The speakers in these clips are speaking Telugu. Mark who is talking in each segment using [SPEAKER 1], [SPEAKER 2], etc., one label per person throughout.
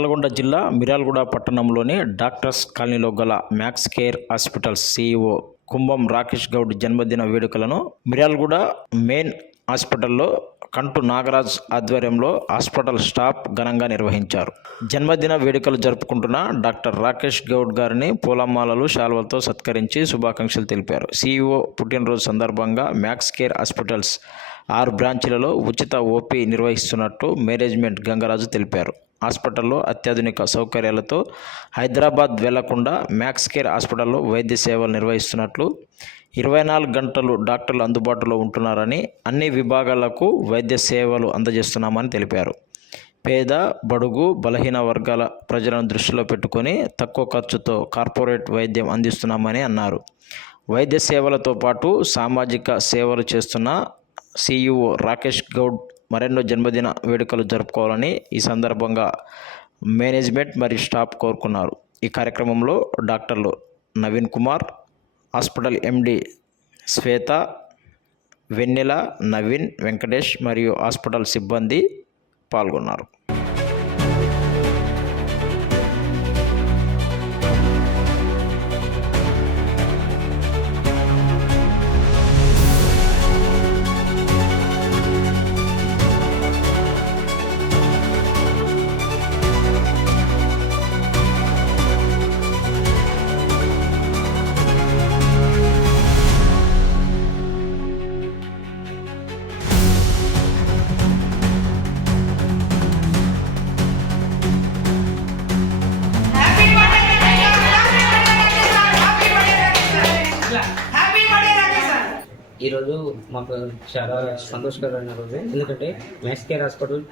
[SPEAKER 1] నల్గొండ జిల్లా మిరాల్గూడ పట్టణంలోని డాక్టర్స్ కాలనీలో గల max care hospital CEO Kumbham Rakesh Goud జన్మదిన వేడుకలను మిరాల్గూడ మెయిన్ హాస్పిటల్లో కంటు నాగరాజ్ ఆధ్వర్యంలో హాస్పిటల్ స్టాఫ్ ఘనంగా నిర్వహించారు. జన్మదిన వేడుకలు జరుపుకుంటున్న డాక్టర్ రాకేష్ గౌడ్ గారిని పూలమాలలు శాల్వలతో సత్కరించి శుభాకాంక్షలు తెలిపారు. సీఈఓ పుట్టినరోజు సందర్భంగా మ్యాక్స్ కేర్ హాస్పిటల్స్ ఆరు బ్రాంచీలలో ఉచిత ఓపీ నిర్వహిస్తున్నట్టు మేనేజ్మెంట్ గంగరాజు తెలిపారు. హాస్పిటల్లో అత్యాధునిక సౌకర్యాలతో హైదరాబాద్ వెళ్ళకుండా మ్యాక్స్ కేర్ హాస్పిటల్లో వైద్య సేవలు నిర్వహిస్తున్నట్లు ఇరవై నాలుగు గంటలు డాక్టర్లు అందుబాటులో ఉంటున్నారని అన్ని విభాగాలకు వైద్య సేవలు అందజేస్తున్నామని తెలిపారు. పేద బడుగు బలహీన వర్గాల ప్రజలను దృష్టిలో పెట్టుకొని తక్కువ ఖర్చుతో కార్పొరేట్ వైద్యం అందిస్తున్నామని అన్నారు. వైద్య సేవలతో పాటు సామాజిక సేవలు చేస్తున్న సీఈఓ రాకేష్ గౌడ్ మరెన్నో జన్మదిన వేడుకలు జరుపుకోవాలని ఈ సందర్భంగా మేనేజ్మెంట్ మరియు స్టాఫ్ కోరుకున్నారు. ఈ కార్యక్రమంలో డాక్టర్లు నవీన్ కుమార్ హాస్పిటల్ ఎండి శ్వేత వెన్నెల నవీన్ వెంకటేష్ మరియు హాస్పిటల్ సిబ్బంది పాల్గొన్నారు.
[SPEAKER 2] ఈరోజు మాకు చాలా సంతోషకరమైన రోజు. ఎందుకంటే మ్యాక్స్ కేర్ హాస్పిటల్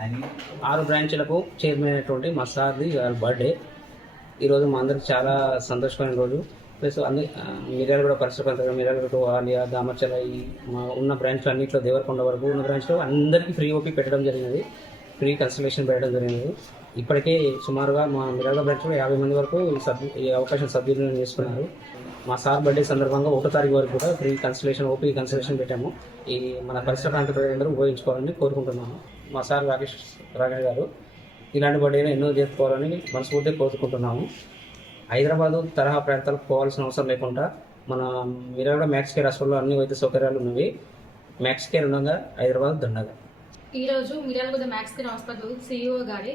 [SPEAKER 2] ఆరు బ్రాంచ్లకు చైర్మన్ అయినటువంటి మా సార్ది వాళ్ళ బర్త్డే. ఈరోజు మా అందరికి చాలా సంతోషకరమైన రోజు. ప్లస్ అన్ని మిర్యాల కూడా పరిసర ప్రాంతాలు కూడా ఆలియా దామర్చల ఈ మా ఉన్న బ్రాంచ్లు అన్నింటిలో దేవరకొండ వరకు ఉన్న బ్రాంచ్లో అందరికీ ఫ్రీ ఓపీ పెట్టడం జరిగినది. ఫ్రీ కన్సల్టేషన్ పెట్టడం జరిగింది. ఇప్పటికే సుమారుగా మా మిరాగా బ్రాంచ్లో యాభై మంది వరకు ఈ ఈ అవకాశం సద్వినియోగం చేసుకున్నారు. మా సార్ బర్త్డే సందర్భంగా ఒకటో తారీఖు వరకు కూడా ఫ్రీ కన్సల్టేషన్ ఓపీ కన్సల్టేషన్ పెట్టాము. ఈ మన పరిసర ప్రాంత ప్రజలందరూ ఉపయోగించుకోవాలని కోరుకుంటున్నాము. మా సార్ రాకేష్ రాకేష్ గారు ఇలాంటి బర్త్డేలు ఎన్నో చేసుకోవాలని మనస్ఫూర్తిగా కోరుకుంటున్నాము. హైదరాబాదు తరహా ప్రాంతాలకు పోవాల్సిన అవసరం లేకుండా మన మిరాడ మ్యాక్స్ కేర్ హాస్పిటల్లో అన్ని వైద్య సౌకర్యాలు ఉన్నవి. మ్యాక్స్ కేర్ ఉండగా హైదరాబాద్ దండగా.
[SPEAKER 3] ఈరోజు Miryalaguda max care hospital CEO గారి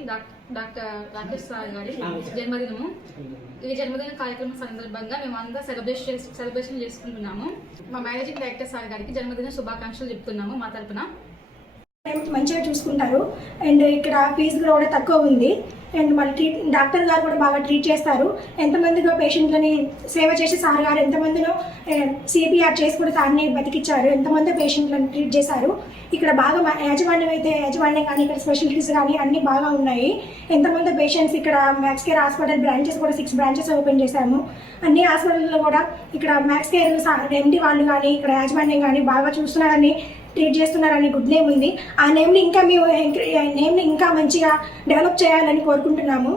[SPEAKER 3] డాక్టర్ రాకేష్ సార్ గారి జన్మదినము. ఈ జన్మదిన కార్యక్రమం సందర్భంగా మేమంతా సెలబ్రేషన్ సెలబ్రేషన్ చేసుకుంటున్నాము. మా మేనేజింగ్ డైరెక్టర్ సార్ గారికి జన్మదిన శుభాకాంక్షలు చెప్తున్నాము మా తరపున.
[SPEAKER 4] మంచిగా చూసుకుంటారు. అండ్ ఇక్కడ ఫీజు కూడా కూడా తక్కువ ఉంది. అండ్ మళ్ళీ ట్రీట్ డాక్టర్ గారు కూడా బాగా ట్రీట్ చేస్తారు. ఎంతమందిలో పేషెంట్లని సేవ చేసి సార్ గారు ఎంతమందిలో సిపిఆర్ చేసి కూడా సార్ని బతికిచ్చారు ఎంతమంది పేషెంట్లను ట్రీట్ చేశారు. ఇక్కడ బాగా మా- యాజమాన్యం అయితే యాజమాన్యం కానీ ఇక్కడ స్పెషలిటీస్ కానీ అన్నీ బాగా ఉన్నాయి. ఎంతమంది పేషెంట్స్ ఇక్కడ మ్యాక్స్ కేర్ హాస్పిటల్ బ్రాంచెస్ కూడా సిక్స్ బ్రాంచెస్ ఓపెన్ చేశాము. అన్ని హాస్పిటల్లో కూడా ఇక్కడ మ్యాక్స్ కేర్ ఎండి వాళ్ళు కానీ ఇక్కడ యాజమాన్యం కానీ బాగా చూస్తున్నారని ట్రీట్ చేస్తున్నారని గుడ్ నేమ్ ఉంది. ఆ నేమ్ని ఇంకా మేము నేమ్ని ఇంకా మంచిగా డెవలప్ చేయాలని కోరుకుంటున్నాము.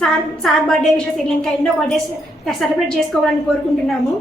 [SPEAKER 4] సార్ సార్ బర్త్డే విషయస్ ఇంకా ఎన్నో బర్త్డేస్ సెలబ్రేట్ చేసుకోవాలని కోరుకుంటున్నాము.